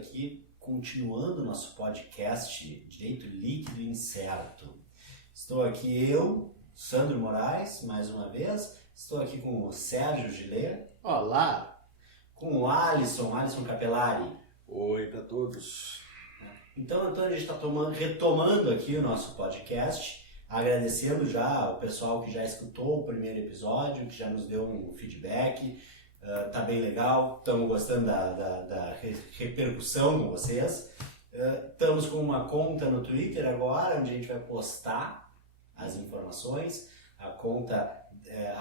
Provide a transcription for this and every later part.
aqui, continuando nosso podcast Direito Líquido e Incerto. Estou aqui eu, Sandro Moraes, mais uma vez. Estou aqui com o Sérgio Gillet. Olá! Com o Alisson Capelari. Oi para todos. Então a gente está retomando aqui o nosso podcast, agradecendo já ao pessoal que já escutou o primeiro episódio, que já nos deu um feedback. Tá bem legal, estamos gostando da repercussão com vocês. Estamos com uma conta no Twitter agora, onde a gente vai postar as informações. A conta é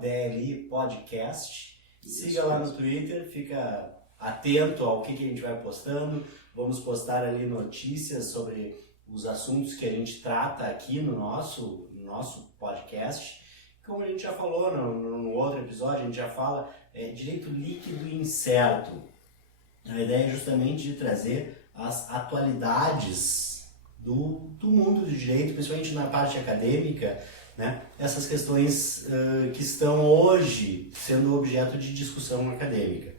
@DLI Podcast. Siga lá no Twitter, fica atento ao que a gente vai postando. Vamos postar ali notícias sobre os assuntos que a gente trata aqui no nosso podcast. Como a gente já falou no outro episódio, a gente já fala direito líquido e incerto. A ideia é justamente de trazer as atualidades do mundo do direito, principalmente na parte acadêmica, né? Essas questões que estão hoje sendo objeto de discussão acadêmica.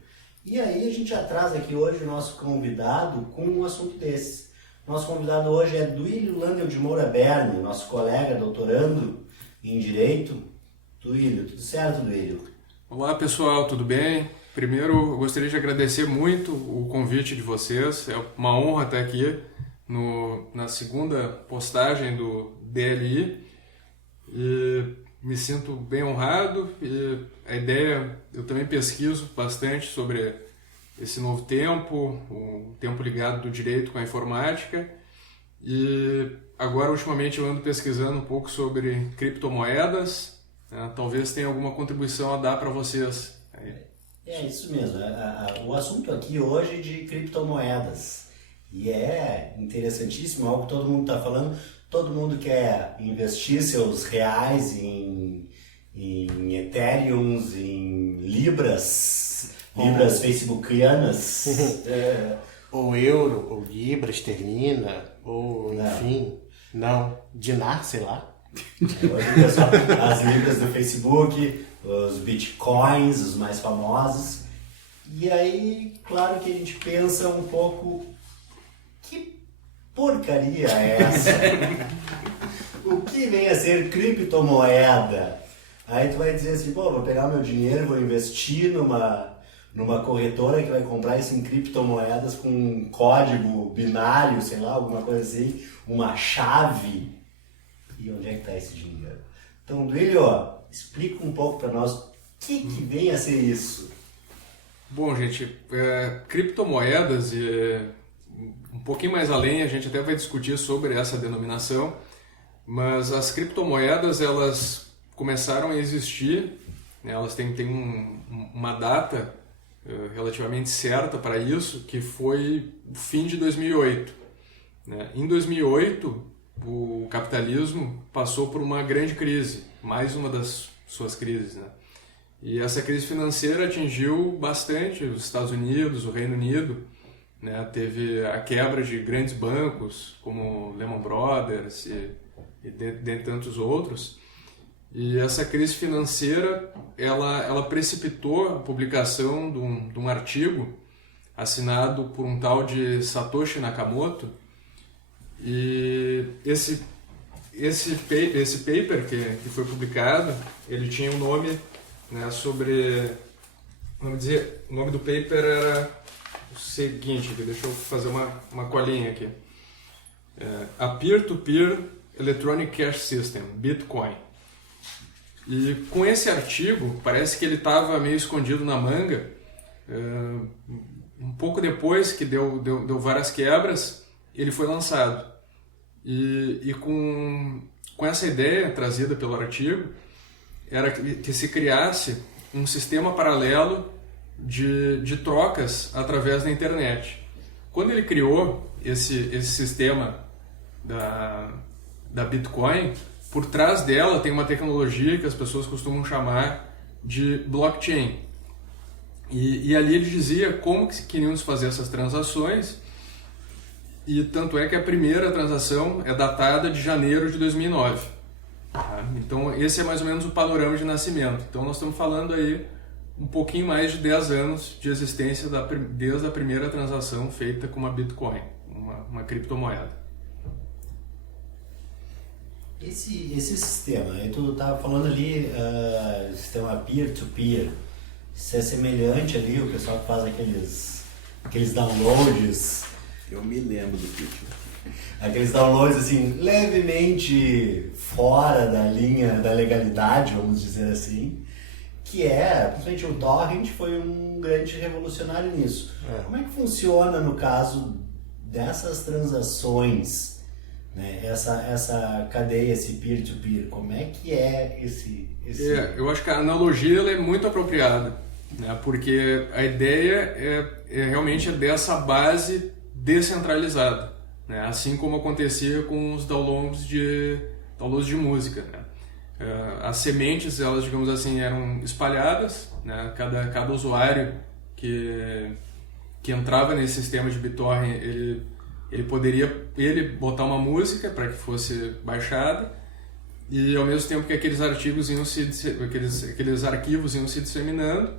E aí a gente já traz aqui hoje o nosso convidado com um assunto desse. Nosso convidado hoje é Duílio Landel de Moura Berni, nosso colega doutorando em Direito. Duílio, tudo certo, Duílio? Olá pessoal, tudo bem? Primeiro eu gostaria de agradecer muito o convite de vocês. É uma honra estar aqui na segunda postagem do DLI. E me sinto bem honrado e a ideia, eu também pesquiso bastante sobre esse novo tempo, o tempo ligado do direito com a informática, e agora ultimamente eu ando pesquisando um pouco sobre criptomoedas, né? Talvez tenha alguma contribuição a dar para vocês. É isso mesmo, o assunto aqui hoje é de criptomoedas, e é interessantíssimo, algo que todo mundo está falando. Todo mundo quer investir seus reais em Ethereums, em Libras facebookianas. Ou euro, ou libra, esterlina, ou enfim, dinar, sei lá. Hoje, pessoal, as libras do Facebook, os bitcoins, os mais famosos. E aí, claro que a gente pensa um pouco, que porcaria é essa? O que vem a ser criptomoeda? Aí tu vai dizer assim, vou pegar meu dinheiro, vou investir numa corretora que vai comprar isso em criptomoedas com um código binário, sei lá, alguma coisa assim, uma chave. E onde é que está esse dinheiro? Então, Duílio, explica um pouco para nós o que vem a ser isso. Bom, gente, criptomoedas um pouquinho mais além, a gente até vai discutir sobre essa denominação, mas as criptomoedas, elas começaram a existir, né? Elas têm uma data relativamente certa para isso, que foi o fim de 2008. Né? Em 2008, o capitalismo passou por uma grande crise, mais uma das suas crises, né? E essa crise financeira atingiu bastante os Estados Unidos, o Reino Unido, né? Teve a quebra de grandes bancos, como Lehman Brothers e dentre tantos outros. E essa crise financeira, ela precipitou a publicação de um artigo assinado por um tal de Satoshi Nakamoto. E esse paper que foi publicado, ele tinha um nome, né, o nome do paper era o seguinte, deixa eu fazer uma colinha aqui. A Peer-to-Peer Electronic Cash System, Bitcoin. E com esse artigo, parece que ele estava meio escondido na manga. Um pouco depois que deu várias quebras, ele foi lançado. E com essa ideia trazida pelo artigo, era que se criasse um sistema paralelo de trocas através da internet. Quando ele criou esse sistema da Bitcoin, por trás dela tem uma tecnologia que as pessoas costumam chamar de blockchain. E ali ele dizia como que queriam fazer essas transações, e tanto é que a primeira transação é datada de janeiro de 2009. Tá? Então esse é mais ou menos o panorama de nascimento. Então nós estamos falando aí um pouquinho mais de 10 anos de existência desde a primeira transação feita com uma Bitcoin, uma criptomoeda. Esse sistema, aí tu estava falando ali, sistema peer-to-peer, isso é semelhante ali, o pessoal que faz aqueles downloads. Eu me lembro do pitch. Aqueles downloads assim, levemente fora da linha da legalidade, vamos dizer assim, que principalmente o torrent foi um grande revolucionário nisso. Como é que funciona no caso dessas transações, né? Essa cadeia, esse peer-to-peer, como é que é esse... Eu acho que a analogia ela é muito apropriada, né? Porque a ideia realmente dessa base descentralizada, né? Assim como acontecia com os downloads de música, né? As sementes, elas, digamos assim, eram espalhadas, né? Cada usuário que entrava nesse sistema de BitTorrent, ele poderia botar uma música para que fosse baixada, e ao mesmo tempo que aqueles arquivos iam se disseminando,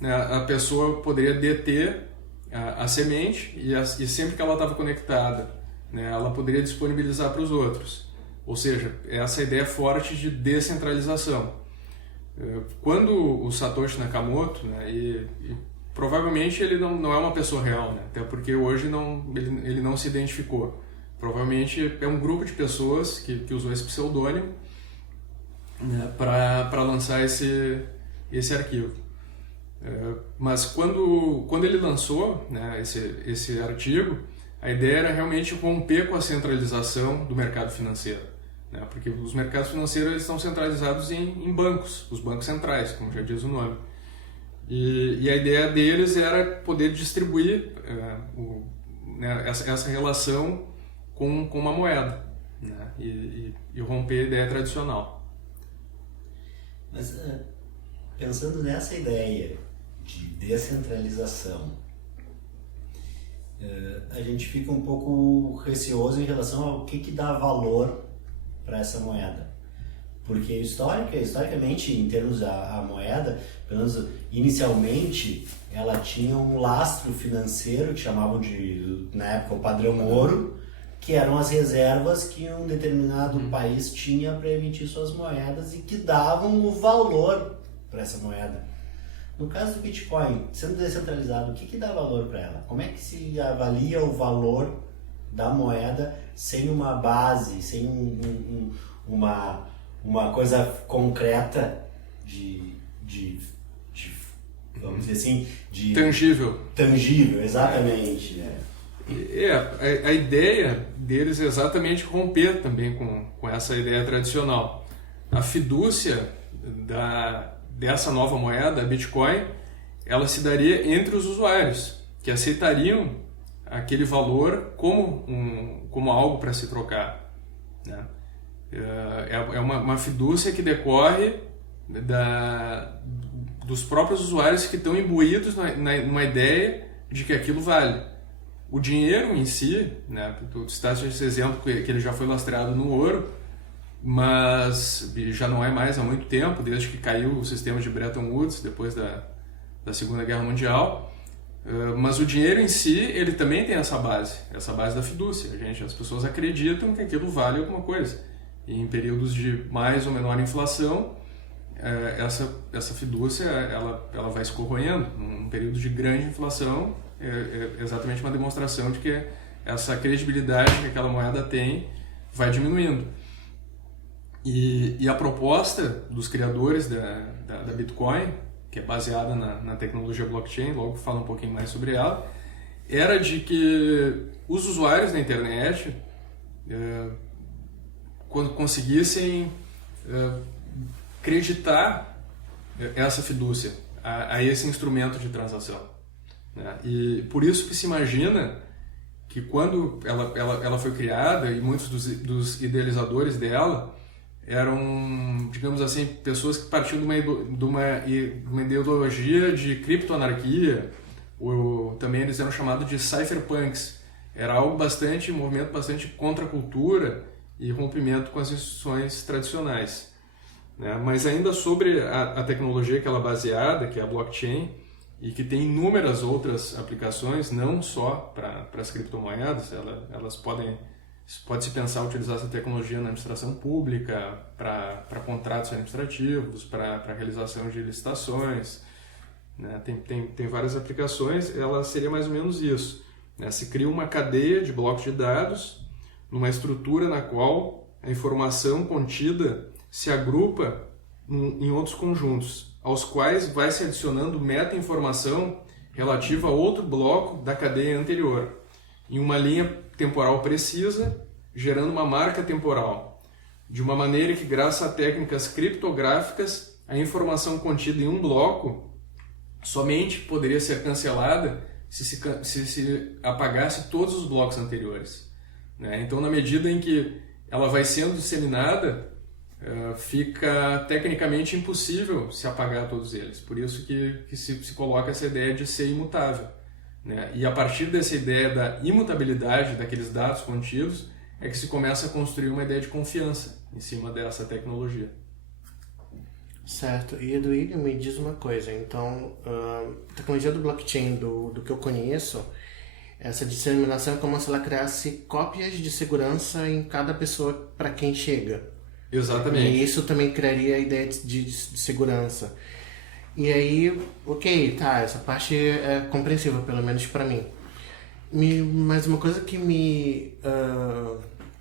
né? A pessoa poderia deter a semente e sempre que ela estava conectada, né, ela poderia disponibilizar para os outros. Ou seja, essa ideia forte de descentralização. Quando o Satoshi Nakamoto, né, e provavelmente ele não é uma pessoa real, né, até porque hoje ele não se identificou. Provavelmente é um grupo de pessoas que usou esse pseudônimo, né, para lançar esse arquivo. Mas quando ele lançou, né, esse artigo, a ideia era realmente romper com a centralização do mercado financeiro, né? Porque os mercados financeiros eles estão centralizados em bancos, os bancos centrais, como já diz o nome. E a ideia deles era poder distribuir né, essa relação com uma moeda, né? E romper a ideia tradicional. Mas pensando nessa ideia de descentralização, a gente fica um pouco receoso em relação ao que dá valor para essa moeda. Porque historicamente, em termos da moeda, pelo menos inicialmente, ela tinha um lastro financeiro que chamavam na época, o padrão ouro, que eram as reservas que um determinado país tinha para emitir suas moedas e que davam o valor para essa moeda. No caso do Bitcoin, sendo descentralizado, o que dá valor para ela? Como é que se avalia o valor da moeda sem uma base, sem uma coisa concreta de vamos dizer assim, de... Tangível, exatamente. Né? A ideia deles é exatamente romper também com essa ideia tradicional. A fidúcia dessa nova moeda, a Bitcoin, ela se daria entre os usuários, que aceitariam aquele valor como algo para se trocar, né? É uma fidúcia que decorre dos próprios usuários que estão imbuídos numa ideia de que aquilo vale. O dinheiro em si, né, tu citaste esse exemplo que ele já foi lastreado no ouro, mas já não é mais há muito tempo, desde que caiu o sistema de Bretton Woods, depois da Segunda Guerra Mundial. Mas o dinheiro em si, ele também tem essa base da fidúcia. As pessoas acreditam que aquilo vale alguma coisa. E em períodos de mais ou menor inflação, essa fidúcia ela vai se corroendo. Num período de grande inflação, é exatamente uma demonstração de que essa credibilidade que aquela moeda tem vai diminuindo. E a proposta dos criadores da Bitcoin, que é baseada na tecnologia blockchain, logo falo um pouquinho mais sobre ela, era de que os usuários da internet quando conseguissem acreditar essa fidúcia a esse instrumento de transação, né? E por isso que se imagina que quando ela foi criada, e muitos dos idealizadores dela eram, digamos assim, pessoas que partiam de uma ideologia de criptoanarquia, ou também eles eram chamados de cypherpunks. Era um movimento bastante contra a cultura e rompimento com as instituições tradicionais. né? Mas ainda sobre a tecnologia que ela é baseada, que é a blockchain, e que tem inúmeras outras aplicações, não só para as criptomoedas, elas pode-se pensar utilizar essa tecnologia na administração pública, para contratos administrativos, para realização de licitações, né? Tem várias aplicações, ela seria mais ou menos isso, né? Se cria uma cadeia de blocos de dados, numa estrutura na qual a informação contida se agrupa em outros conjuntos, aos quais vai se adicionando meta-informação relativa a outro bloco da cadeia anterior, em uma linha temporal precisa, gerando uma marca temporal, de uma maneira que, graças a técnicas criptográficas, a informação contida em um bloco somente poderia ser cancelada se apagasse todos os blocos anteriores, né? Então, na medida em que ela vai sendo disseminada, fica tecnicamente impossível se apagar todos eles. Por isso que se coloca essa ideia de ser imutável, né? E a partir dessa ideia da imutabilidade daqueles dados contidos é que se começa a construir uma ideia de confiança em cima dessa tecnologia. Certo. E Eduílio, me diz uma coisa. Então, a tecnologia do blockchain, do que eu conheço, essa disseminação é como se ela criasse cópias de segurança em cada pessoa para quem chega. Exatamente. E isso também criaria a ideia de segurança. E aí, ok, tá, essa parte é compreensível, pelo menos para mim. Mas uma coisa que me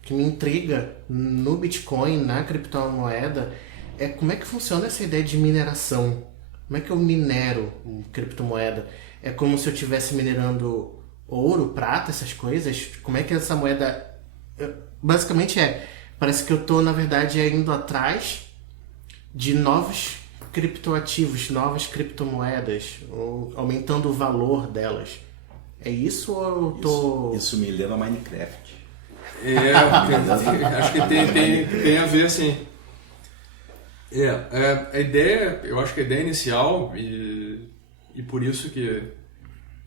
intriga no Bitcoin, na criptomoeda, é como é que funciona essa ideia de mineração. Como é que eu minero criptomoeda? É como se eu estivesse minerando ouro, prata, essas coisas? Como é que essa moeda... Basicamente parece que eu estou, na verdade, indo atrás de novos criptoativos, novas criptomoedas, ou aumentando o valor delas. É isso ou eu tô... Isso me lembra Minecraft. Acho que tem a ver, sim. A ideia, eu acho que a ideia inicial, e por isso que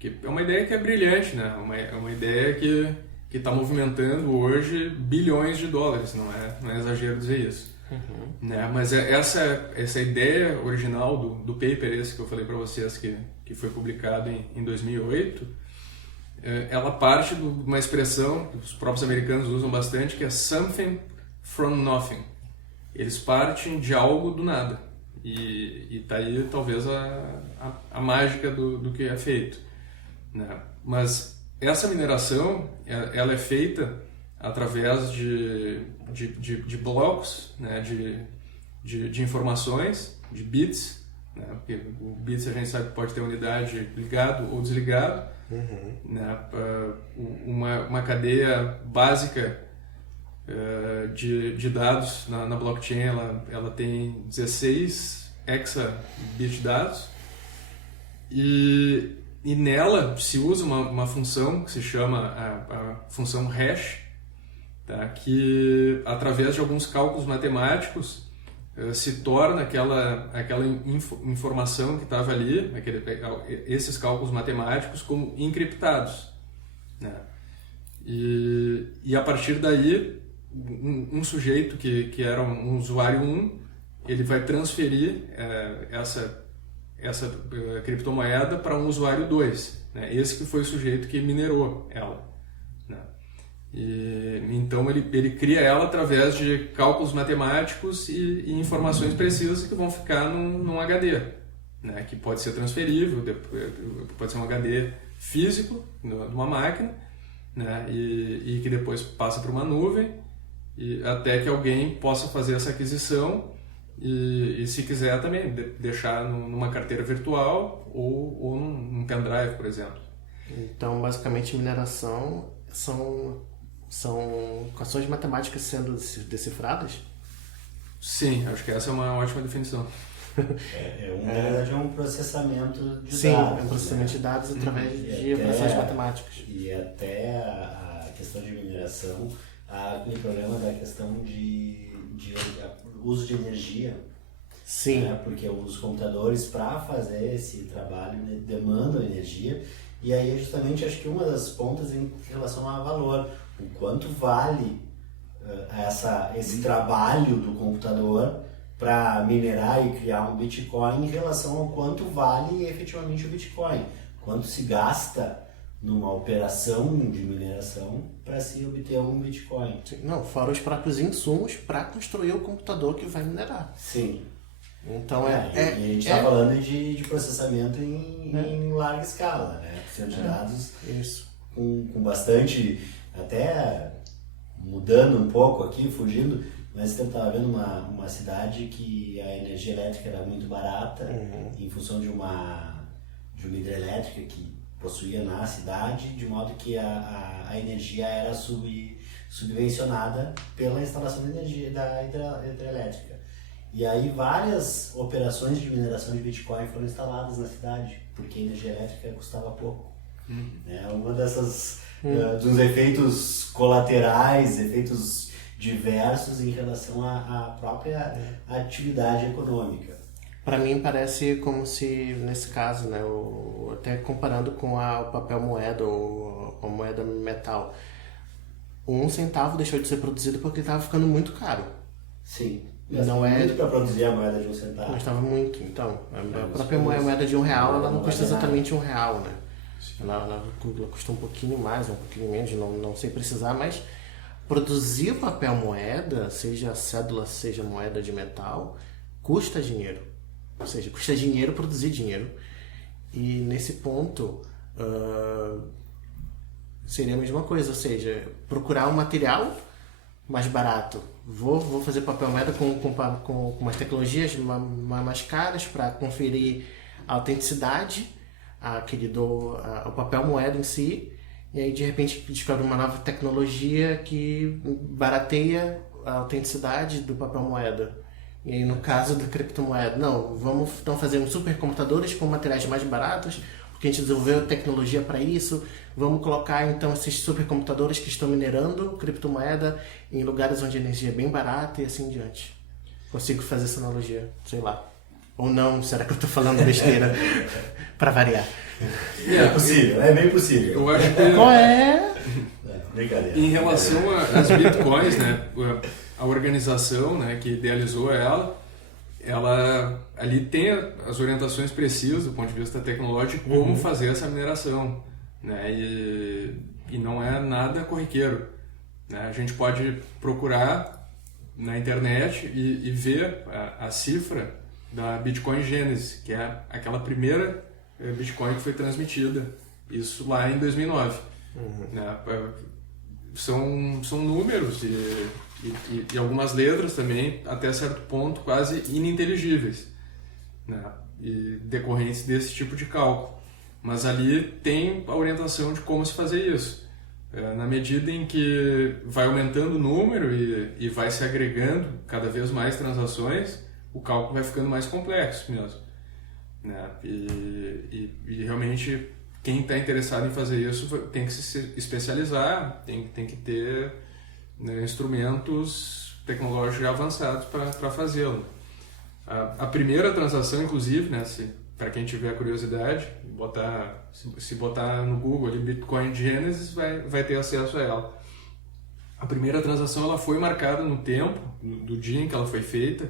é uma ideia que é brilhante, né? É uma ideia que está movimentando hoje bilhões de dólares, não é exagero dizer isso. Uhum. Né? Mas essa ideia original do paper esse que eu falei para vocês, que foi publicado em 2008, ela parte de uma expressão que os próprios americanos usam bastante, que é something from nothing. Eles partem de algo do nada. E tá aí talvez a mágica do que é feito, né? Mas essa mineração, ela é feita através de blocos, né? de informações, de bits, né? Porque o bits a gente sabe que pode ter unidade ligado ou desligado. Uhum. Né? Uma cadeia básica de dados na blockchain, ela tem 16 hexabit dados, e nela se usa uma função que se chama a função hash, tá? Que através de alguns cálculos matemáticos se torna aquela informação que estava ali, esses cálculos matemáticos, como encriptados, né? E a partir daí um sujeito que era um usuário 1, ele vai transferir essa criptomoeda para um usuário 2, né? Esse que foi o sujeito que minerou ela, né? Então ele cria ela através de cálculos matemáticos e informações precisas que vão ficar num HD, né? Que pode ser transferível, pode ser um HD físico numa máquina, né? E que depois passa para uma nuvem, até que alguém possa fazer essa aquisição e se quiser também deixar numa carteira virtual ou num pendrive, por exemplo. Então, basicamente, mineração são equações matemáticas sendo decifradas? Sim, acho que essa é uma ótima definição. É um processamento de dados. Sim, é um processamento de dados através de operações matemáticas. E até a questão de mineração, aquele problema da questão de uso de energia. Sim. Né? Porque os computadores, para fazer esse trabalho, né, demandam energia. E aí é justamente, acho que uma das pontas em relação ao valor. O quanto vale esse trabalho do computador para minerar e criar um Bitcoin em relação ao quanto vale efetivamente o Bitcoin, quanto se gasta numa operação de mineração para se obter um Bitcoin. Sim, não, fora os próprios insumos para construir o computador que vai minerar. Sim. Então E a gente está falando de processamento em larga escala, né? Precisando de dados isso. com bastante, até mudando um pouco aqui, fugindo, mas eu estava vendo uma cidade que a energia elétrica era muito barata, em função de uma hidrelétrica que possuía na cidade, de modo que a energia era subvencionada pela instalação de energia da hidrelétrica. E aí várias operações de mineração de Bitcoin foram instaladas na cidade, porque a energia elétrica custava pouco. É uma dessas dos efeitos colaterais, efeitos diversos em relação à própria atividade econômica. Para mim parece como se, nesse caso, né, até comparando com o papel moeda ou a moeda metal, 1 centavo deixou de ser produzido porque estava ficando muito caro. Sim. Não muito para produzir a moeda de 1 centavo. Mas estava muito, então. A própria moeda de R$1, ela não custa exatamente R$1, né? Ela custa um pouquinho mais, um pouquinho menos, não sei precisar, mas produzir o papel moeda, seja cédula, seja moeda de metal, custa dinheiro. Ou seja, custa dinheiro produzir dinheiro. E nesse ponto, seria a mesma coisa, ou seja, procurar um material mais barato. Vou fazer papel moeda com umas tecnologias mais caras para conferir a autenticidade, o papel moeda em si, e aí de repente descobre uma nova tecnologia que barateia a autenticidade do papel moeda. E aí no caso da criptomoeda, não, vamos então fazer uns supercomputadores com materiais mais baratos, porque a gente desenvolveu tecnologia para isso, vamos colocar então esses supercomputadores que estão minerando criptomoeda em lugares onde a energia é bem barata e assim em diante. Consigo fazer essa analogia, sei lá. Ou não, será que eu estou falando besteira? Para variar. É possível, é bem possível. Eu acho que... Qual é? Brincadeira. Em relação às bitcoins, né, a organização, né, que idealizou ela ali tem as orientações precisas do ponto de vista tecnológico de como fazer essa mineração, né, e não é nada corriqueiro, né? A gente pode procurar na internet e ver a cifra da Bitcoin Genesis, que é aquela primeira Bitcoin que foi transmitida, isso lá em 2009. Né? São números e algumas letras também, até certo ponto, quase ininteligíveis, né? E decorrentes desse tipo de cálculo. Mas ali tem a orientação de como se fazer isso. Na medida em que vai aumentando o número e vai se agregando cada vez mais transações, o cálculo vai ficando mais complexo mesmo, né? E realmente quem está interessado em fazer isso tem que se especializar, tem que ter, né, instrumentos tecnológicos avançados para fazê-lo. A primeira transação, inclusive, né, para quem tiver curiosidade, se botar no Google ali, Bitcoin Genesis, vai ter acesso a ela. A primeira transação ela foi marcada no tempo, do dia em que ela foi feita,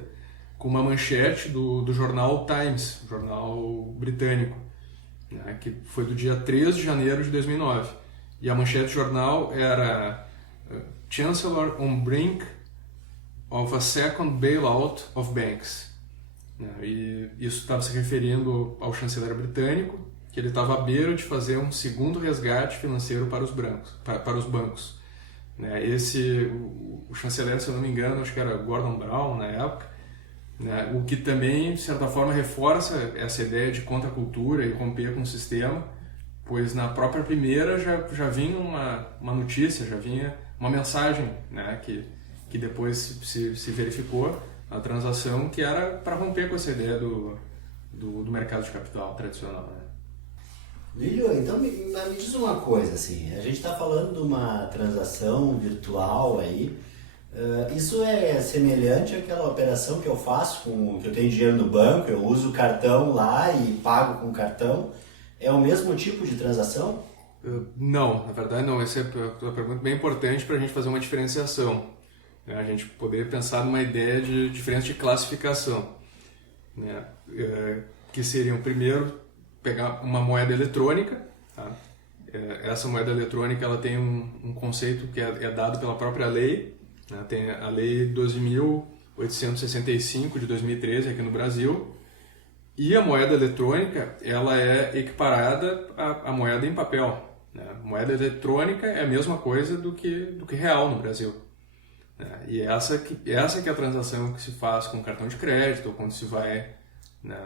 com uma manchete do jornal Times, jornal britânico, né, que foi do dia 3 de janeiro de 2009. E a manchete do jornal era Chancellor on brink of a second bailout of banks. E isso estava se referindo ao chanceler britânico, que ele estava à beira de fazer um segundo resgate financeiro para os bancos. O chanceler, se eu não me engano, acho que era Gordon Brown na época, né? O que também, de certa forma, reforça essa ideia de contracultura e romper com o sistema, pois na própria primeira já vinha uma notícia, já vinha uma mensagem, né, que depois se verificou a transação, que era para romper com essa ideia do mercado de capital tradicional, né? Lílio, então me diz uma coisa, assim, a gente está falando de uma transação virtual aí, isso é semelhante àquela operação que eu faço, que eu tenho dinheiro no banco, eu uso o cartão lá e pago com o cartão, é o mesmo tipo de transação? Não, na verdade não, essa é uma pergunta bem importante para a gente fazer uma diferenciação. né? A gente poderia pensar numa ideia de diferença de classificação, né? Que seriam, primeiro, pegar uma moeda eletrônica, tá? Essa moeda eletrônica ela tem um conceito que é dado pela própria lei, né? Tem a Lei 12.865 de 2013 aqui no Brasil, e a moeda eletrônica ela é equiparada à moeda em papel, né? Moeda eletrônica é a mesma coisa do que real no Brasil, né? E essa que é a transação que se faz com cartão de crédito, ou quando se vai, né,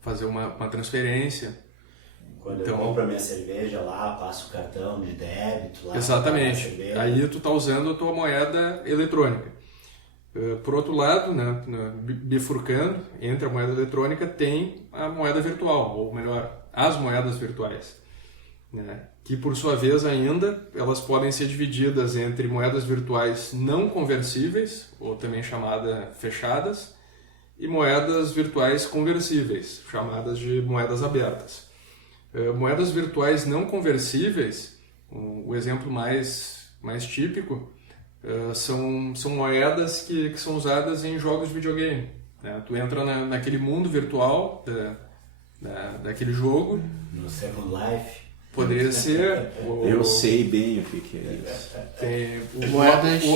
fazer uma transferência. Quando eu compro a minha cerveja lá, passo o cartão de débito lá. Exatamente. Aí tu está usando a tua moeda eletrônica. Por outro lado, né, bifurcando entre a moeda eletrônica, tem a moeda virtual, ou melhor, as moedas virtuais, né, que por sua vez ainda elas podem ser divididas entre moedas virtuais não conversíveis, ou também chamadas fechadas, e moedas virtuais conversíveis, chamadas de moedas abertas. Moedas virtuais não conversíveis, o exemplo mais típico, são moedas que são usadas em jogos de videogame, né? Tu entra naquele mundo virtual daquele jogo. No Second Life. Poderia ser. Eu sei bem o que é isso. Tem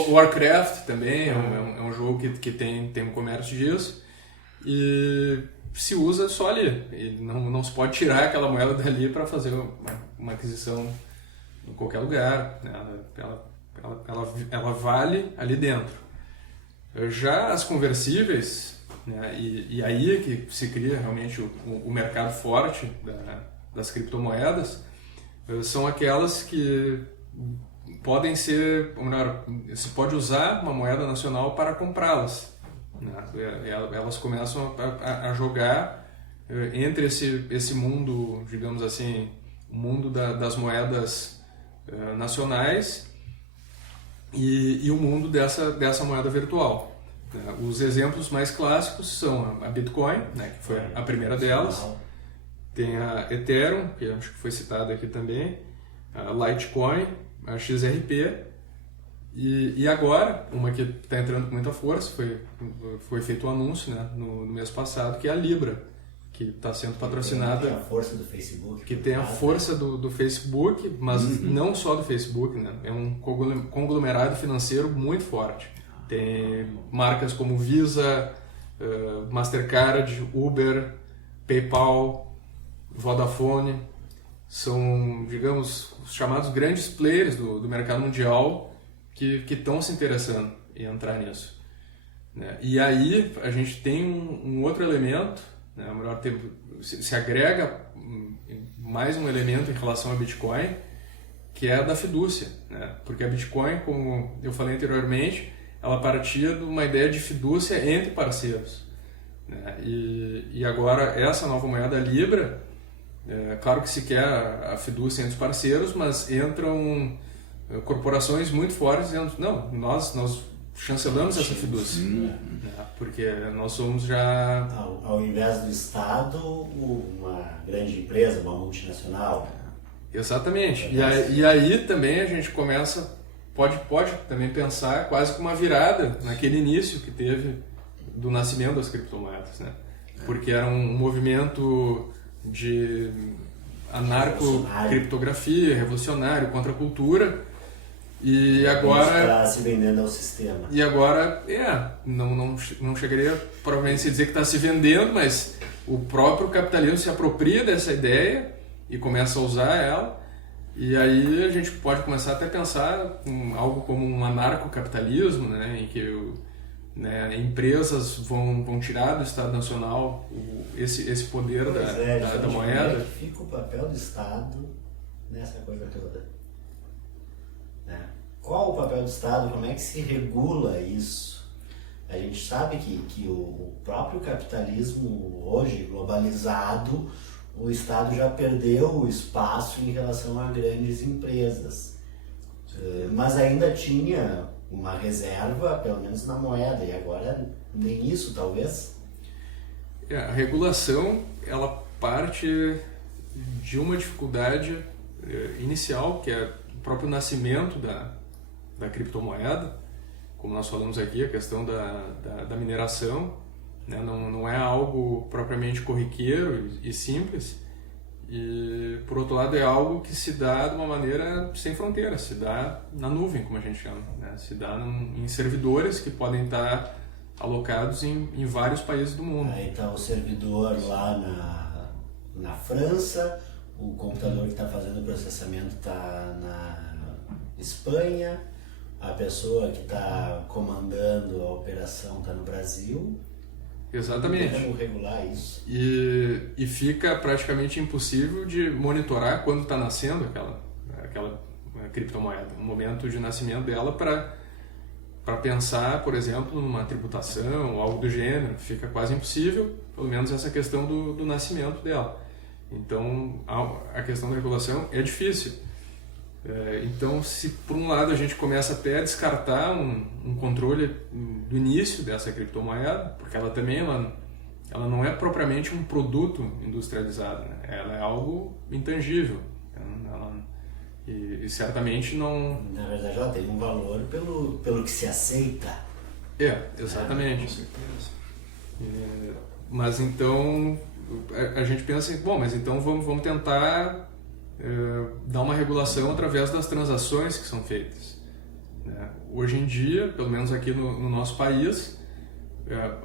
o Warcraft também, é um jogo que tem um comércio disso. E se usa só ali. E não se pode tirar aquela moeda dali para fazer uma aquisição em qualquer lugar, né? Ela vale ali dentro. Já as conversíveis, né, e aí que se cria realmente o mercado forte das criptomoedas, são aquelas que podem ser, ou melhor, se pode usar uma moeda nacional para comprá-las, né? Elas começam a jogar entre esse mundo, digamos assim, o mundo das moedas nacionais e o mundo dessa moeda virtual. Os exemplos mais clássicos são a Bitcoin, né, que foi a primeira delas, tem a Ethereum, que acho que foi citada aqui também, a Litecoin, a XRP, e agora, uma que está entrando com muita força, foi feito o anúncio, né, no mês passado, que é a Libra, que está sendo patrocinada. Tem a força do Facebook. Que tem a força do Facebook, mas não só do Facebook, né? É um conglomerado financeiro muito forte. Tem marcas como Visa, Mastercard, Uber, PayPal, Vodafone. São, digamos, os chamados grandes players do mercado mundial que estão se interessando em entrar nisso, né? E aí a gente tem um outro elemento, né? Melhor tempo, se agrega mais um elemento em relação a Bitcoin, que é a da fidúcia, né? Porque a Bitcoin, como eu falei anteriormente, ela partia de uma ideia de fidúcia entre parceiros, né? E agora essa nova moeda, a Libra, claro que se quer a fidúcia entre os parceiros, mas entram corporações muito fortes dizendo, não, nós chancelamos essa fidúcia, né? Porque nós somos já... Ao invés do Estado, uma grande empresa, uma multinacional. Exatamente. E aí também a gente começa, pode também pensar quase que uma virada naquele início que teve do nascimento das criptomoedas, né? Porque era um movimento de anarco-criptografia, revolucionário, contra a cultura. E agora está se vendendo ao sistema. E agora, não chegaria provavelmente a dizer que está se vendendo, mas o próprio capitalismo se apropria dessa ideia e começa a usar ela. E aí a gente pode começar até a pensar em algo como um anarcocapitalismo, né, em que empresas vão tirar do Estado Nacional esse poder da moeda. Como é que fica o papel do Estado nessa coisa toda? Qual o papel do Estado? Como é que se regula isso? A gente sabe que o próprio capitalismo hoje, globalizado, o Estado já perdeu o espaço em relação a grandes empresas. Mas ainda tinha uma reserva, pelo menos na moeda, e agora nem isso, talvez? A regulação, ela parte de uma dificuldade inicial, que é o próprio nascimento da criptomoeda, como nós falamos aqui, a questão da mineração, né? Não é algo propriamente corriqueiro e simples, e por outro lado é algo que se dá de uma maneira sem fronteiras, se dá na nuvem, como a gente chama, né? Se dá em servidores que podem estar alocados em vários países do mundo. Aí está o servidor lá na França, o computador que está fazendo o processamento está na Espanha, a pessoa que está comandando a operação está no Brasil. Exatamente. Como regular isso? E fica praticamente impossível de monitorar quando está nascendo aquela criptomoeda, o momento de nascimento dela, para pensar, por exemplo, numa tributação ou algo do gênero. Fica quase impossível, pelo menos essa questão do nascimento dela. Então, a questão da regulação é difícil. Então, se por um lado a gente começa até a descartar um controle do início dessa criptomoeda, porque ela também ela não é propriamente um produto industrializado, né? Ela é algo intangível. E certamente não... Na verdade, ela tem um valor pelo que se aceita. Exatamente. Com certeza. Mas então a gente pensa assim, bom, mas então vamos tentar dar uma regulação através das transações que são feitas, né? Hoje em dia, pelo menos aqui no nosso país,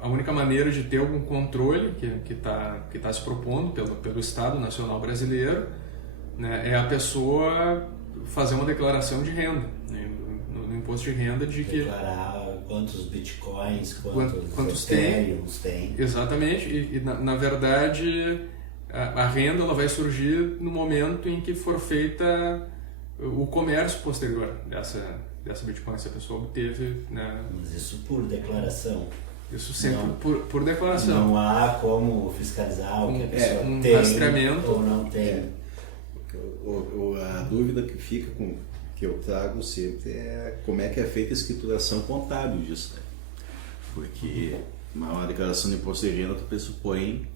a única maneira de ter algum controle que tá se propondo pelo Estado Nacional Brasileiro, né, é a pessoa fazer uma declaração de renda, né, no imposto de renda de que... Declarar quantos bitcoins, quantos ethereums tem. Exatamente, e na verdade a renda ela vai surgir no momento em que for feita o comércio posterior dessa bitcoin, se a pessoa obteve, né? Mas isso por declaração. Isso sempre por declaração. Não há como fiscalizar o que a pessoa tem rastreamento ou não tem. A dúvida que fica que eu trago sempre é como é que é feita a escrituração contábil disso, né? Porque uma declaração de imposto de renda tu pressupõe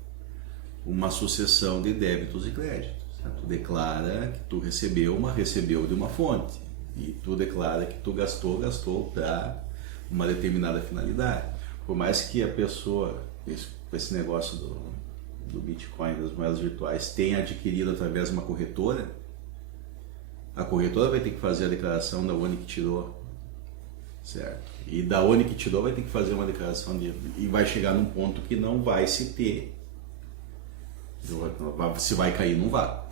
uma sucessão de débitos e créditos, né? Tu declara que tu recebeu de uma fonte, e tu declara que tu gastou para uma determinada finalidade. Por mais que a pessoa, com esse negócio do Bitcoin, das moedas virtuais, tenha adquirido através de uma corretora, a corretora vai ter que fazer a declaração da onde que tirou, certo? E da onde que tirou vai ter que fazer uma declaração e vai chegar num ponto que não vai se ter. Se vai cair, não vai.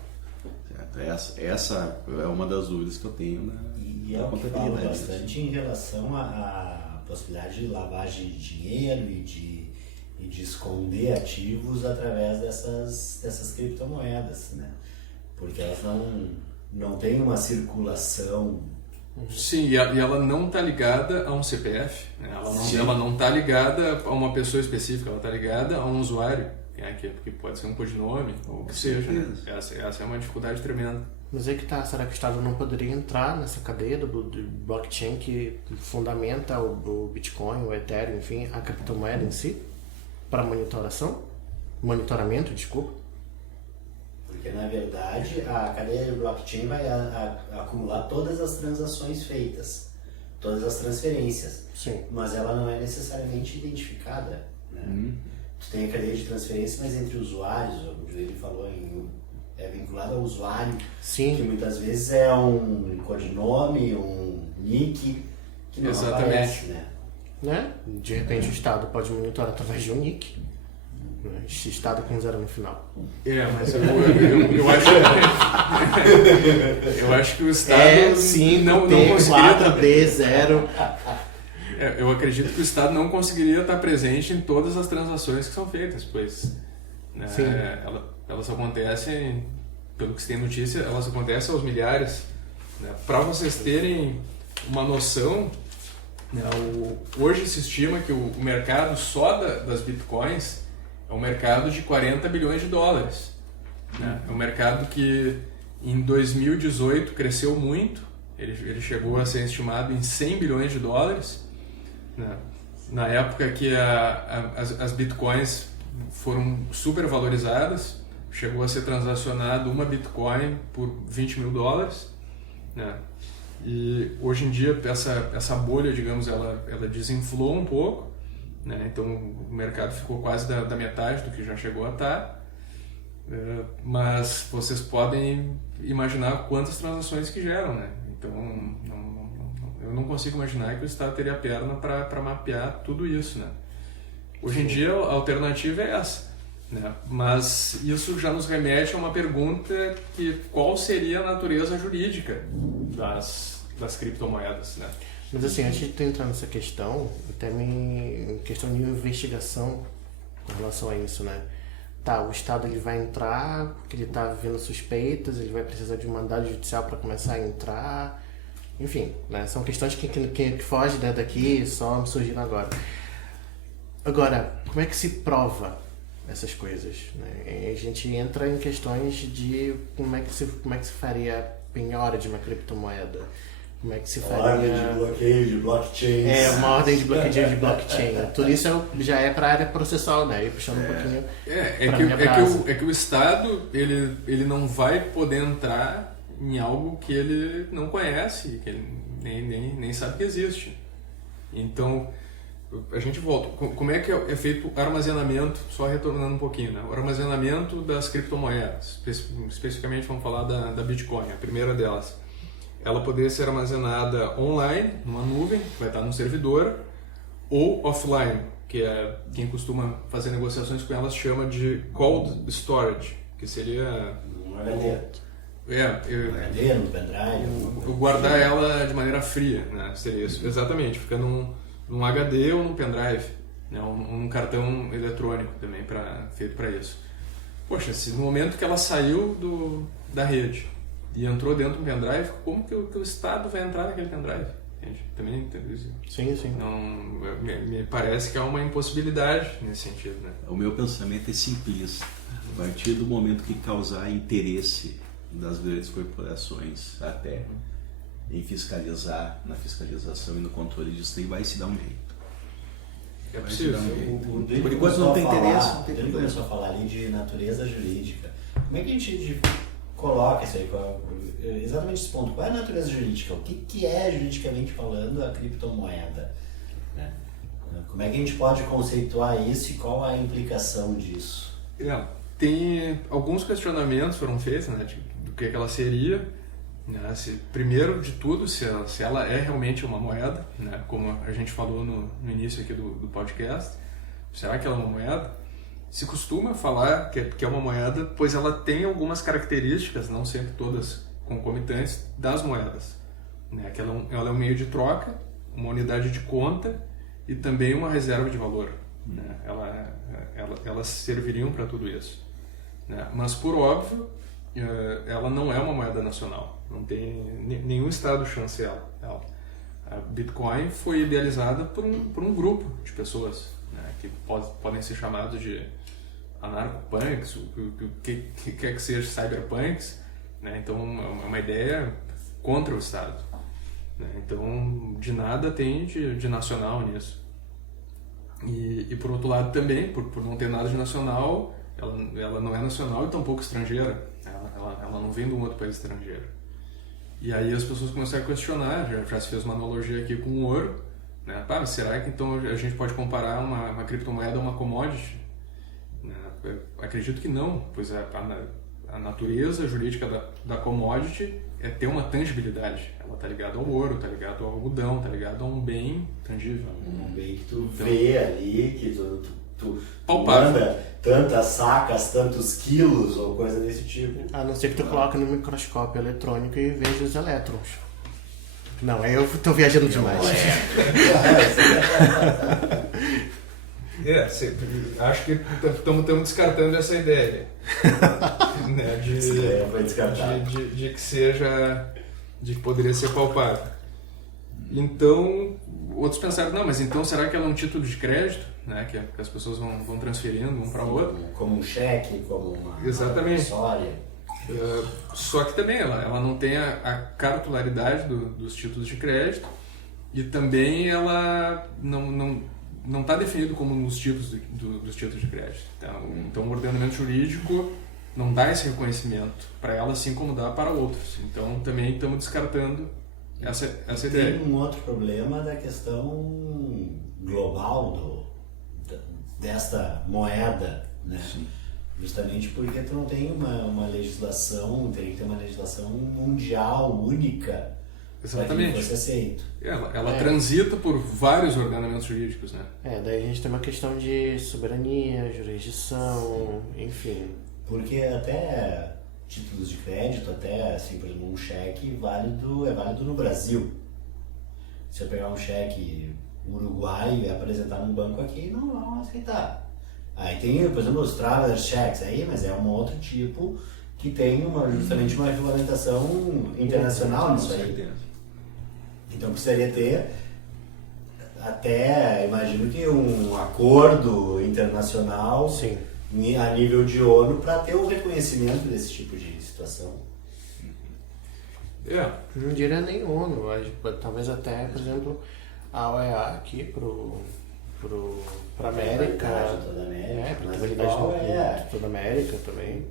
Certo? Essa é uma das dúvidas que eu tenho E é o que falo bastante em relação à possibilidade de lavagem de dinheiro e de esconder ativos através dessas criptomoedas, né? Porque elas não têm uma circulação. Sim, e ela não está ligada a um CPF, né? Ela não está ligada a uma pessoa específica, ela está ligada a um usuário, né? Que pode ser um codinome ou o que seja, né? Essa é uma dificuldade tremenda. Mas é que tá, será que o Estado não poderia entrar nessa cadeia do blockchain que fundamenta o Bitcoin, o Ethereum, enfim, a criptomoeda em si, para monitoramento, desculpa? Porque, na verdade, a cadeia de blockchain vai acumular todas as transações feitas, todas as transferências. Sim. Mas ela não é necessariamente identificada, né? Tu tem a cadeia de transferência, mas entre usuários, como ele falou, é vinculado ao usuário. Sim. Que muitas vezes é um codinome, um nick, que não aparece, né? De repente o Estado pode monitorar através de um nick. Estado com 0 no final. Mas eu acho que o Estado não conseguiria 4D0. Eu acredito que o Estado não conseguiria estar presente em todas as transações que são feitas, pois, né, elas acontecem, pelo que se tem notícia, elas acontecem aos milhares, né? Para vocês terem uma noção, né, hoje se estima que o mercado só das bitcoins é um mercado de 40 bilhões de dólares. Né? É um mercado que em 2018 cresceu muito, ele chegou a ser estimado em 100 bilhões de dólares. Né? Na época que as bitcoins foram super valorizadas, chegou a ser transacionado uma bitcoin por 20 mil dólares. Né? E hoje em dia essa bolha, digamos, ela desinflou um pouco, né? Então o mercado ficou quase da metade do que já chegou a estar, mas vocês podem imaginar quantas transações que geram, né? Então eu não consigo imaginar que o Estado teria perna para mapear tudo isso, né? Hoje em dia a alternativa é essa, né? Mas isso já nos remete a uma pergunta que qual seria a natureza jurídica das criptomoedas, né? Mas assim, antes de tu entrar nessa questão, até questão de investigação com relação a isso, né? Tá, o Estado ele vai entrar porque ele está vendo suspeitas, ele vai precisar de um mandado judicial para começar a entrar, enfim, né? São questões que fogem daqui, só me surgiram agora. Agora, como é que se prova essas coisas, né? A gente entra em questões de como é que se faria a penhora de uma criptomoeda. Como é que se faria... Ordem de bloqueio de blockchain. Uma ordem de bloqueio de blockchain. Tudo isso já é para a área processual, né? E puxando um pouquinho é que o Estado, ele não vai poder entrar em algo que ele não conhece, que ele nem sabe que existe. Então, a gente volta. Como é que é feito o armazenamento, só retornando um pouquinho, né? O armazenamento das criptomoedas. Especificamente, vamos falar da Bitcoin, a primeira delas. Ela poderia ser armazenada online, numa nuvem, que vai estar num servidor, ou offline, que é quem costuma fazer negociações com elas chama de cold storage, que seria... Um HD. Um HD, no pendrive. Eu guardar ela de maneira fria, né? Seria isso. Exatamente, fica num HD ou num pendrive, né? Um cartão eletrônico também feito para isso. Poxa, se no momento que ela saiu da rede e entrou dentro do pendrive, como que o Estado vai entrar naquele pendrive? Gente, também entendo isso. Sim. Não, me parece que há uma impossibilidade nesse sentido, né? O meu pensamento é simplista. A partir do momento que causar interesse das grandes corporações até em fiscalizar, na fiscalização e no controle disso, aí vai se dar um jeito. É possível. Por enquanto não tem interesse, não tem Ele problema. começou a falar ali de natureza jurídica. Como é que a gente coloca isso aí? Exatamente esse ponto. Qual é a natureza jurídica? O que é, juridicamente falando, a criptomoeda? Né? Como é que a gente pode conceituar isso e qual a implicação disso? Tem alguns questionamentos foram feitos, né, do que ela seria. Né, primeiro de tudo, se ela é realmente uma moeda, né, como a gente falou no início aqui do podcast. Será que ela é uma moeda? Se costuma falar que é uma moeda, pois ela tem algumas características, não sempre todas concomitantes, das moedas. Né? Que ela é um meio de troca, uma unidade de conta e também uma reserva de valor. Né? Elas serviriam para tudo isso. Né? Mas, por óbvio, ela não é uma moeda nacional. Não tem nenhum Estado chancela ela. A Bitcoin foi idealizada por um grupo de pessoas, né? Que podem ser chamados de anarcopunks, o que quer que seja, cyberpunks, né? Então é uma ideia contra o Estado, né? Então de nada tem de nacional nisso. E por outro lado também, por não ter nada de nacional, ela não é nacional e tampouco estrangeira, ela não vem de um outro país estrangeiro. E aí as pessoas começaram a questionar, já se fez uma analogia aqui com o ouro, né? Mas será que então a gente pode comparar uma criptomoeda a uma commodity? Eu acredito que não, pois a natureza jurídica da commodity é ter uma tangibilidade. Ela está ligada ao ouro, está ligada ao algodão, está ligada a um bem tangível. Um bem que tu vê ali, que tu palpável. Tantas sacas, tantos quilos ou coisa desse tipo. A não ser que tu coloque no microscópio eletrônico e veja os elétrons. Não, aí eu tô viajando demais. Acho que estamos descartando essa ideia. Né, Essa ideia foi descartada. De que seja, de que poderia ser palpável. Então, outros pensaram, não, mas então será que ela é um título de crédito, né, que as pessoas vão transferindo um para o outro? Como um cheque, como uma acessória. Só que também ela não tem a cartularidade dos títulos de crédito e também ela não está definido como nos títulos dos títulos de crédito. Então o ordenamento jurídico não dá esse reconhecimento para ela, assim como dá para outros. Então também estamos descartando Essa é a ideia. Tem um outro problema da questão global desta moeda, né? Sim. Justamente porque tu não tem uma legislação, teria que ter uma legislação mundial única para que Exatamente. fosse aceito. Ela transita por vários ordenamentos jurídicos, né? Daí a gente tem uma questão de soberania, jurisdição, enfim. Porque até títulos de crédito, até assim, por exemplo, um cheque é válido no Brasil. Se eu pegar um cheque uruguaio e apresentar num banco aqui, não vão aceitar. Aí tem, por exemplo, os traveler checks aí, mas é um outro tipo que tem justamente uma regulamentação internacional nisso aí. Então precisaria ter até, imagino que um acordo internacional Sim. a nível de ONU para ter o reconhecimento desse tipo de situação. Não diria nem ONU, mas talvez até, por exemplo, a OEA aqui pra América. Toda a América. Pra Mas integridade qual de toda a América também.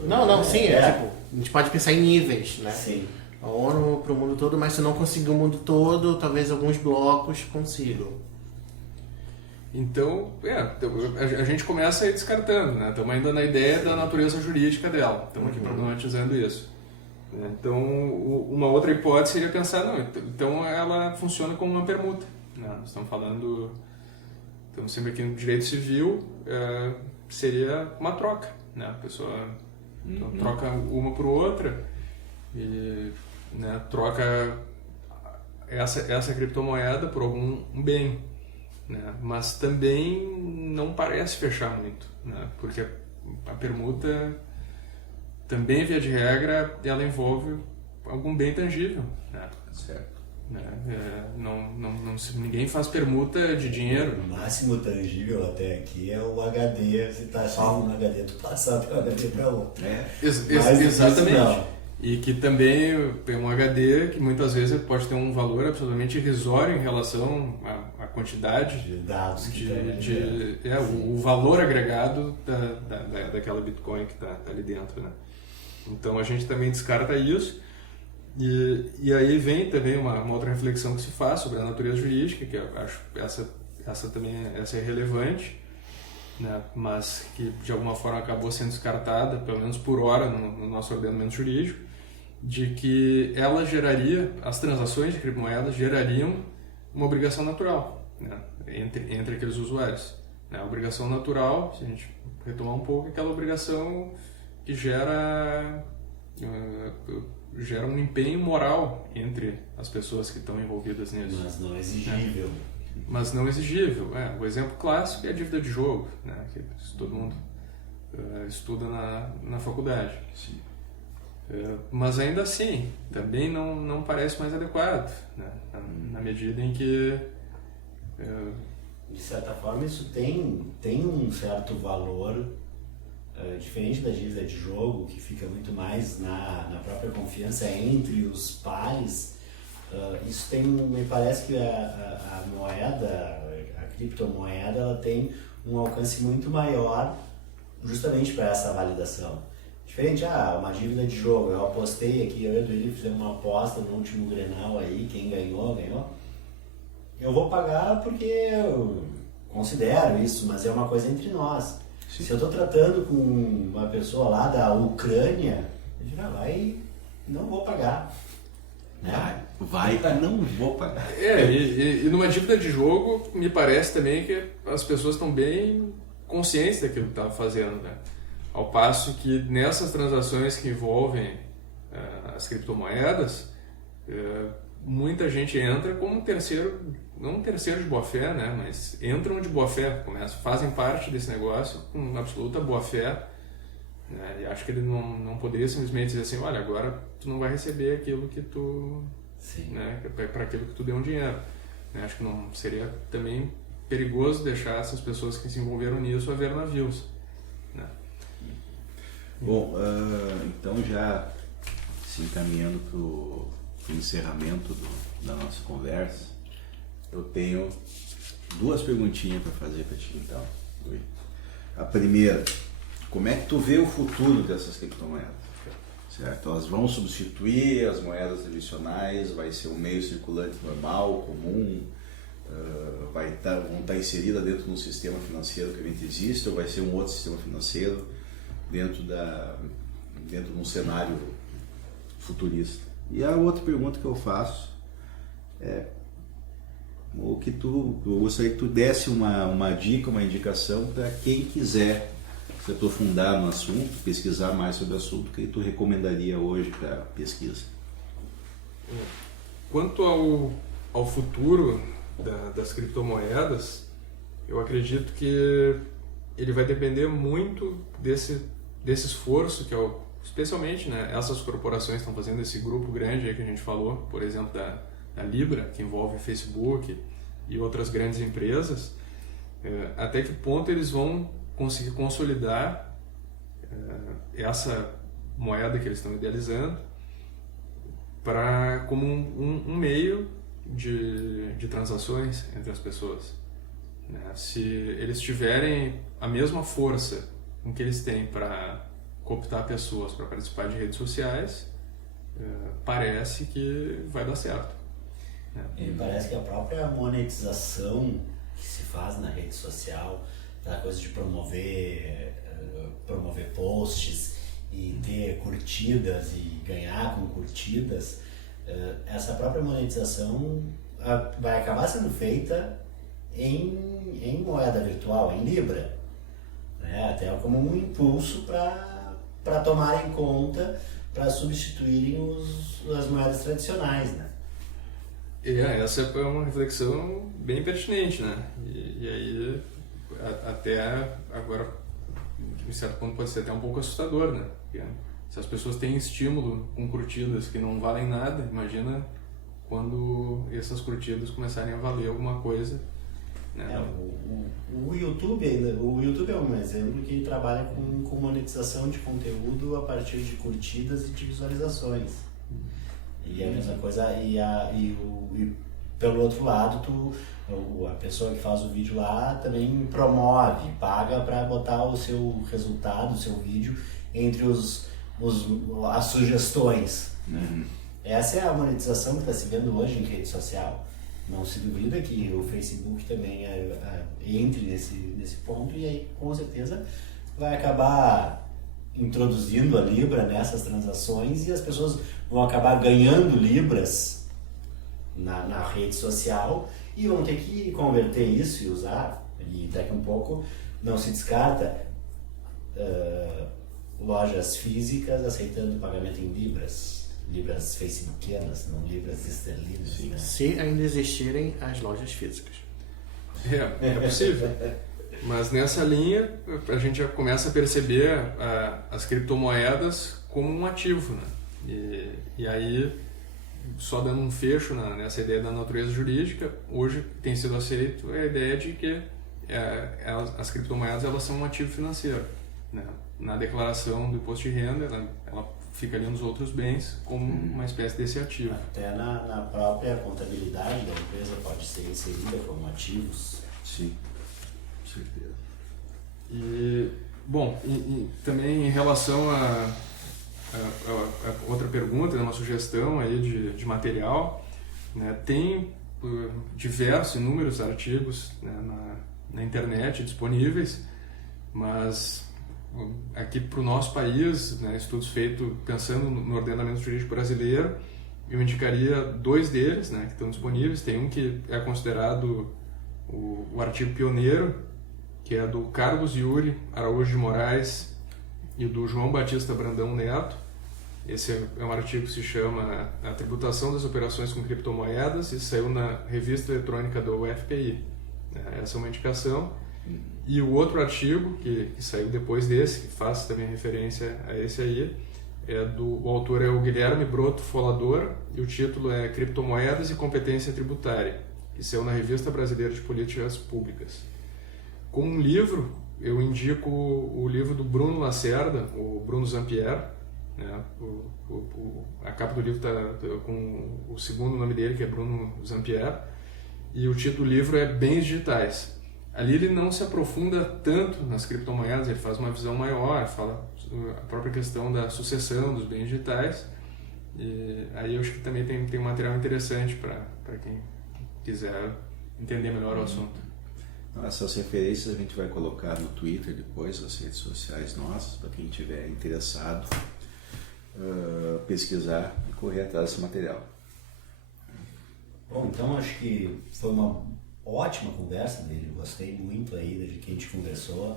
Não, sim, tipo, a gente pode pensar em níveis, né? Sim. A ONU pro mundo todo, mas se não conseguir o mundo todo, talvez alguns blocos consigam. Então, a gente começa aí descartando, né? Estamos ainda na ideia da natureza jurídica dela. Estamos aqui problematizando isso. Então, uma outra hipótese seria pensar, não, então ela funciona como uma permuta. Né? Nós estamos sempre aqui no direito civil, seria uma troca. Né? A pessoa troca uma por outra e, né, troca essa criptomoeda por algum bem. Né? Mas também não parece fechar muito, né? Porque a permuta também, via de regra, ela envolve algum bem tangível, né? Certo. Né? Ninguém faz permuta de dinheiro. O máximo tangível até aqui é o HD. Se tá salvo no HD, tu passar do HD para outro. Exatamente. Não. E que também tem um HD que muitas vezes pode ter um valor absolutamente irrisório em relação à quantidade De dados que o valor agregado daquela Bitcoin que está ali dentro, né? Então a gente também descarta isso e aí vem também uma outra reflexão que se faz sobre a natureza jurídica, que eu acho essa é relevante, né? Mas que de alguma forma acabou sendo descartada, pelo menos por hora, no nosso ordenamento jurídico, de que as transações de criptomoedas gerariam uma obrigação natural, né? entre aqueles usuários. Né? A obrigação natural, se a gente retomar um pouco, é aquela obrigação que gera um empenho moral entre as pessoas que estão envolvidas nisso. Mas não exigível. Mas não exigível. O exemplo clássico é a dívida de jogo, né? Que todo mundo estuda na faculdade. Sim. Mas ainda assim, também não parece mais adequado, né? Na medida em que... De certa forma, isso tem um certo valor, diferente da dívida de jogo, que fica muito mais na própria confiança entre os pares. Isso me parece que a moeda, a criptomoeda, ela tem um alcance muito maior justamente para essa validação. Diferente, uma dívida de jogo, eu apostei aqui, eu e o Duílio fizemos uma aposta no último Grenal aí, quem ganhou. Eu vou pagar porque eu considero isso, mas é uma coisa entre nós. Sim. Se eu estou tratando com uma pessoa lá da Ucrânia, eu já não vou pagar. Né? Não vou pagar. E numa dívida de jogo, me parece também que as pessoas estão bem conscientes daquilo que estão fazendo, né? Ao passo que nessas transações que envolvem as criptomoedas, muita gente entra como um terceiro, não um terceiro de boa fé, né? Mas entram de boa fé, fazem parte desse negócio com absoluta boa fé, né? E acho que ele não poderia simplesmente dizer assim, olha, agora tu não vai receber aquilo que tu... Sim. Né? Para aquilo que tu deu um dinheiro. Né? Acho que não seria também perigoso deixar essas pessoas que se envolveram nisso a ver navios. Né? Bom, então já se encaminhando para o encerramento da nossa conversa, eu tenho duas perguntinhas para fazer para ti, então. A primeira, como é que tu vê o futuro dessas criptomoedas? Certo? Elas vão substituir as moedas tradicionais, vai ser um meio circulante normal, comum, vão estar inserida dentro de um sistema financeiro que realmente existe, ou vai ser um outro sistema financeiro dentro de um cenário futurista. E a outra pergunta que eu faço é eu gostaria que tu desse uma dica, uma indicação para quem quiser se aprofundar no assunto, pesquisar mais sobre o assunto, que tu recomendaria hoje para pesquisa. Quanto ao futuro das criptomoedas, eu acredito que ele vai depender muito desse esforço que especialmente, né, essas corporações estão fazendo, esse grupo grande aí que a gente falou, por exemplo, da Libra, que envolve Facebook e outras grandes empresas, até que ponto eles vão conseguir consolidar essa moeda que eles estão idealizando como um meio de transações entre as pessoas. Né? Se eles tiverem a mesma força com que eles têm para cooptar pessoas para participar de redes sociais, parece que vai dar certo. E parece que a própria monetização que se faz na rede social, aquela coisa de promover posts e ter curtidas e ganhar com curtidas, essa própria monetização vai acabar sendo feita em moeda virtual, em Libra, né? Até como um impulso para tomarem conta, para substituírem as moedas tradicionais, né? Essa é uma reflexão bem pertinente, né? E aí, até agora, em certo ponto, pode ser até um pouco assustador, né? Porque se as pessoas têm estímulo com curtidas que não valem nada, imagina quando essas curtidas começarem a valer alguma coisa. Né? O YouTube é um exemplo que trabalha com monetização de conteúdo a partir de curtidas e de visualizações. E é a mesma coisa, e pelo outro lado, a pessoa que faz o vídeo lá também promove, paga para botar o seu resultado, o seu vídeo entre as sugestões. Né? Essa é a monetização que está se vendo hoje em rede social. Não se duvida que o Facebook também entre nesse ponto, e aí com certeza vai acabar introduzindo a Libra nessas transações, e as pessoas vão acabar ganhando libras na rede social e vão ter que converter isso e usar. E daqui a um pouco não se descarta lojas físicas aceitando pagamento em libras facebookianas, não libras esterlinas. Né? Se ainda existirem as lojas físicas. É possível. Mas nessa linha a gente já começa a perceber as criptomoedas como um ativo, né? E aí, só dando um fecho nessa ideia da natureza jurídica, hoje tem sido aceito a ideia de que as criptomoedas elas são um ativo financeiro. Né? Na declaração do imposto de renda, ela fica ali nos outros bens como uma espécie desse ativo. Até na própria contabilidade da empresa pode ser inserida como ativos. Sim, com certeza. E, bom, e também em relação a outra pergunta, uma sugestão aí de material, né, tem inúmeros artigos, né, na internet disponíveis, mas aqui para o nosso país, né, estudos feitos pensando no ordenamento jurídico brasileiro, eu indicaria 2 deles, né, que estão disponíveis. Tem um que é considerado o artigo pioneiro, que é do Carlos Yuri Araújo de Moraes e do João Batista Brandão Neto. Esse é um artigo que se chama A Tributação das Operações com Criptomoedas e saiu na revista eletrônica do UFPI. Essa é uma indicação. E o outro artigo que saiu depois desse, que faz também referência a esse aí, o autor é o Guilherme Broto Folador, e o título é Criptomoedas e Competência Tributária, que saiu na Revista Brasileira de Políticas Públicas. Como um livro, eu indico o livro do Bruno Lacerda, o Bruno Zampier, né? A capa do livro está com o segundo nome dele, que é Bruno Zampier, e o título do livro é Bens Digitais, ali ele não se aprofunda tanto nas criptomoedas, ele faz uma visão maior, fala a própria questão da sucessão dos bens digitais. E aí eu acho que também tem um material interessante para quem quiser entender melhor o assunto. Essas referências a gente vai colocar no Twitter depois, nas redes sociais nossas, para quem estiver interessado pesquisar e correr atrás desse material. Bom, então acho que foi uma ótima conversa dele, gostei muito aí de que a gente conversou,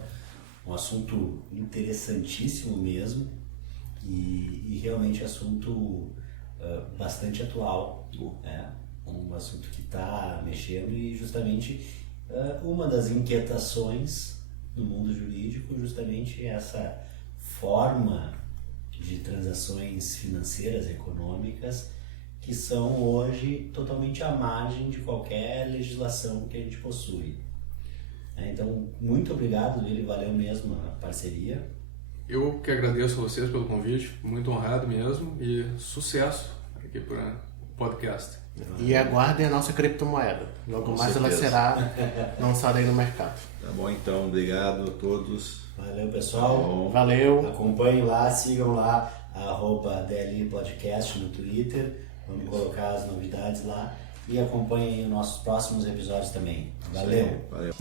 um assunto interessantíssimo mesmo e realmente assunto bastante atual, um assunto que está mexendo e justamente uma das inquietações do mundo jurídico, justamente essa forma de transações financeiras, econômicas, que são hoje totalmente à margem de qualquer legislação que a gente possui. Então, muito obrigado, Willi, valeu mesmo a parceria. Eu que agradeço a vocês pelo convite, muito honrado mesmo, e sucesso aqui para o podcast. E aguardem a nossa criptomoeda. Logo Com mais certeza. ela será lançada aí no mercado. Tá bom, então, obrigado a todos. Valeu, pessoal. Tá bom. Valeu. Acompanhem lá, sigam lá @DLI Podcast no Twitter. Vamos colocar as novidades lá. E acompanhem os nossos próximos episódios também. Valeu! Valeu.